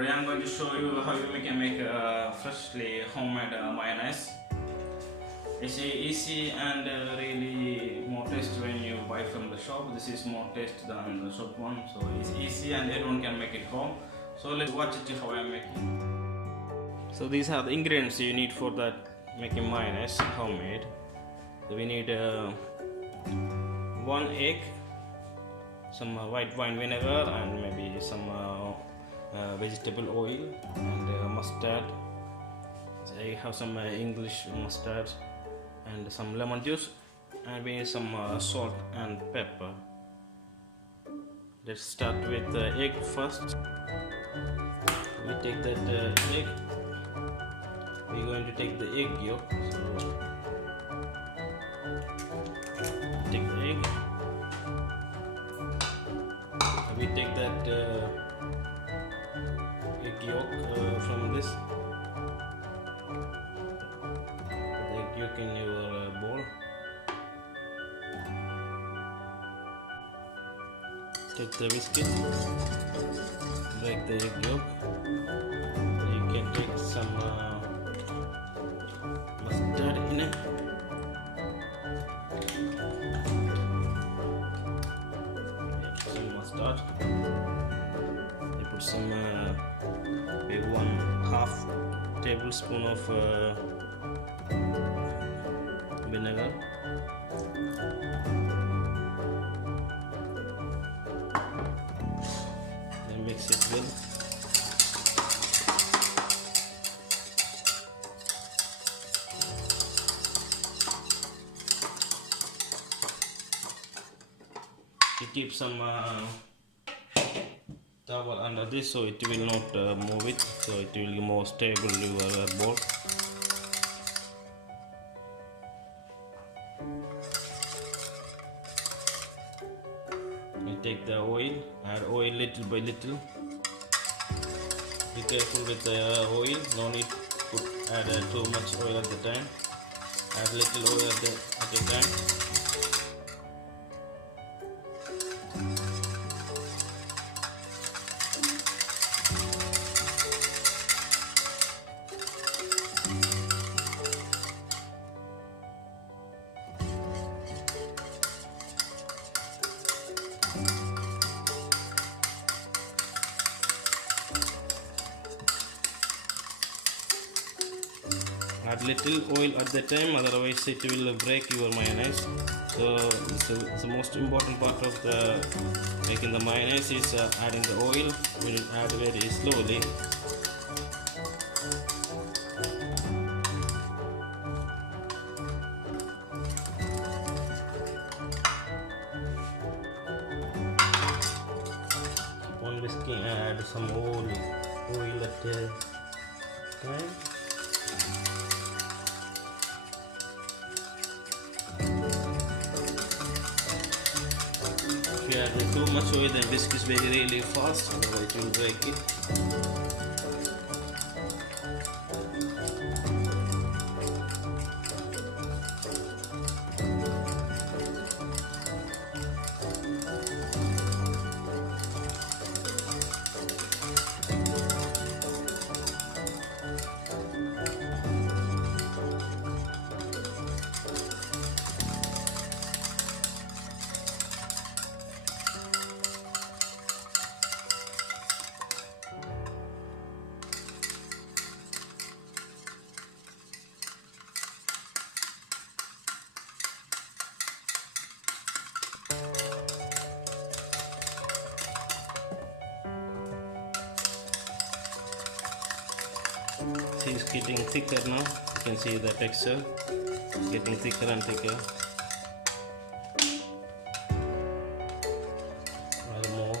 Today I'm going to show you how you can make a freshly homemade mayonnaise. It's easy and really more tasty when you buy from the shop. This is more tasty than the shop one, so it's easy and everyone can make it home. So let's watch it how I'm making. So these are the ingredients you need for that making mayonnaise homemade. So we need 1 egg, some white wine vinegar, and maybe some vegetable oil and mustard. So I have some English mustard and some lemon juice, and we need some salt and pepper. Let's start with the egg first. We take that egg. We're going to take the egg yolk. So take the egg. We take that egg yolk from this. Put the egg yolk in your bowl. Take the biscuit. Break the egg yolk. You can take some mustard in it. Some mustard. You put some maybe 1/2 tablespoon of vinegar. Then mix it well. You keep some towel under this so it will not move it, so it will be more stable your bowl. You take the oil, add oil little by little. Be careful with the oil, no need to add too much oil at the time. Add little oil at a time. Add little oil at the time, otherwise it will break your mayonnaise. So the most important part of the making the mayonnaise is adding the oil. We will add very slowly. Keep on whisking, add some oil at the time. If you add too much oil, then whisk is really fast, otherwise it will break it. See, it's getting thicker now. You can see the texture. It's getting thicker and thicker. More.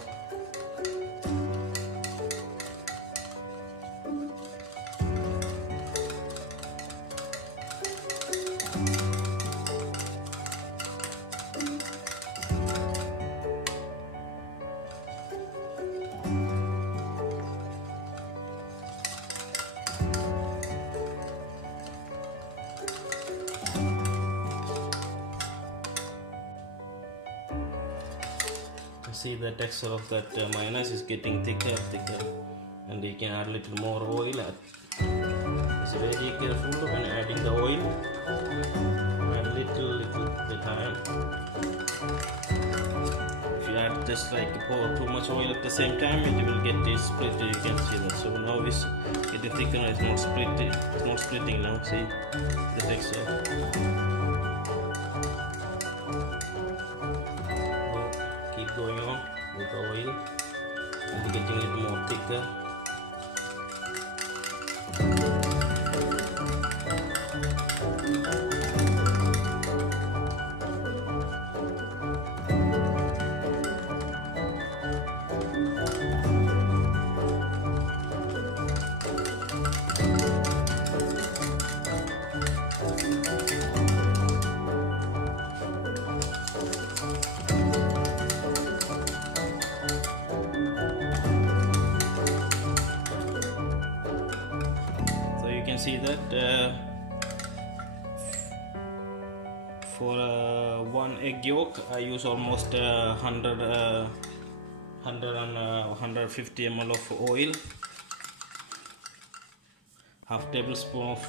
See the texture of that mayonnaise is getting thicker. and you can add a little more oil. It's very careful when adding the oil. Add a little bit time. If you add just like pour too much oil at the same time, it will get it split. You can see that. So now it's getting thicker. It's not split. It's not splitting now. See the texture. Keep going on with the oil and getting it more thicker. See that for one egg yolk I use almost 150 ml of oil, half tablespoon of,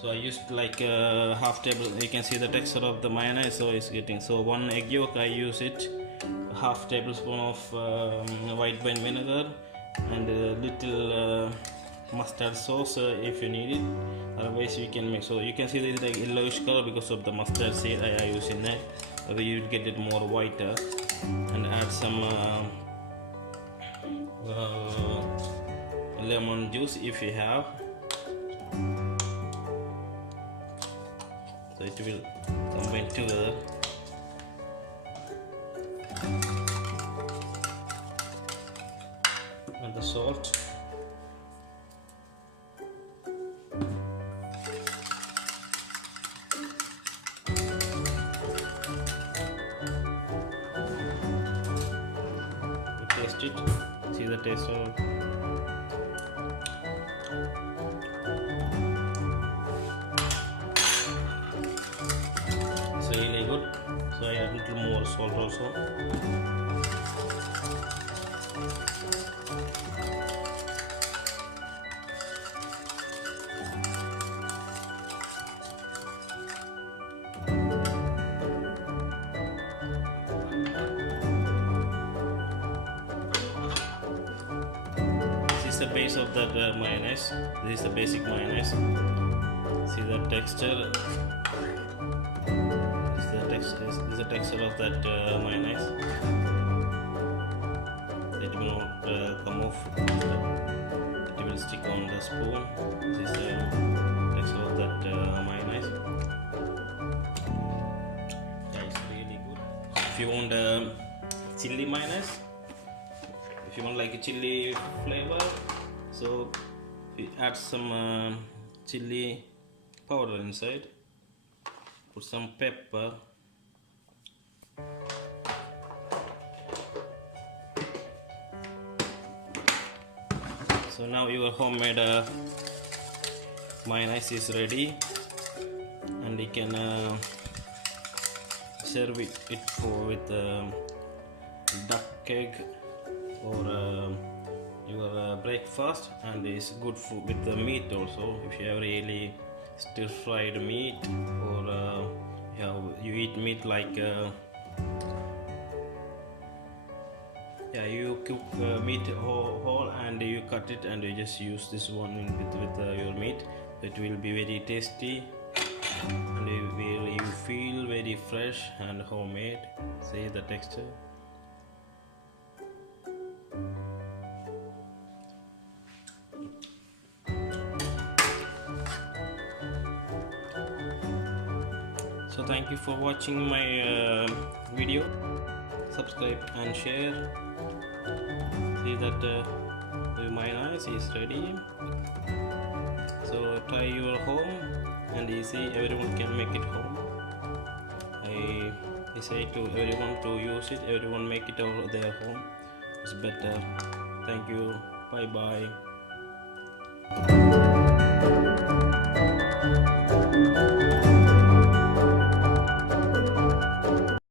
so I used like half table. You can see the texture of the mayonnaise, so it's getting, so one egg yolk I use it, half tablespoon of white wine vinegar, and a little mustard sauce if you need it, otherwise you can make. So you can see this like yellowish color because of the mustard seed I use in it. You get it more whiter, and add some lemon juice if you have, so it will combine together. And the salt, you taste it, see the taste of it. It's really good, so I add a little more salt also. This is the base of that mayonnaise. This is the basic mayonnaise. See the texture. This is the texture of that mayonnaise. It will not come off. It will stick on the spoon. This is the texture of that mayonnaise. Yeah, it's really good. If you want chili mayonnaise, if you want like a chili flavor, so you add some chili powder inside, put some pepper, so now your homemade mayonnaise is ready, and you can serve it with duck egg or your breakfast, and it's good food with the meat also. If you have really stir fried meat, or you eat meat like you cook meat whole and you cut it and you just use this one with your meat, it will be very tasty, and you feel very fresh and homemade. See the texture. So thank you for watching my video. Subscribe and share. See that the mayonnaise is ready. So try your home, and easy, everyone can make it home. I say to everyone to use it, everyone make it over their home. It's better. Thank you. Bye bye.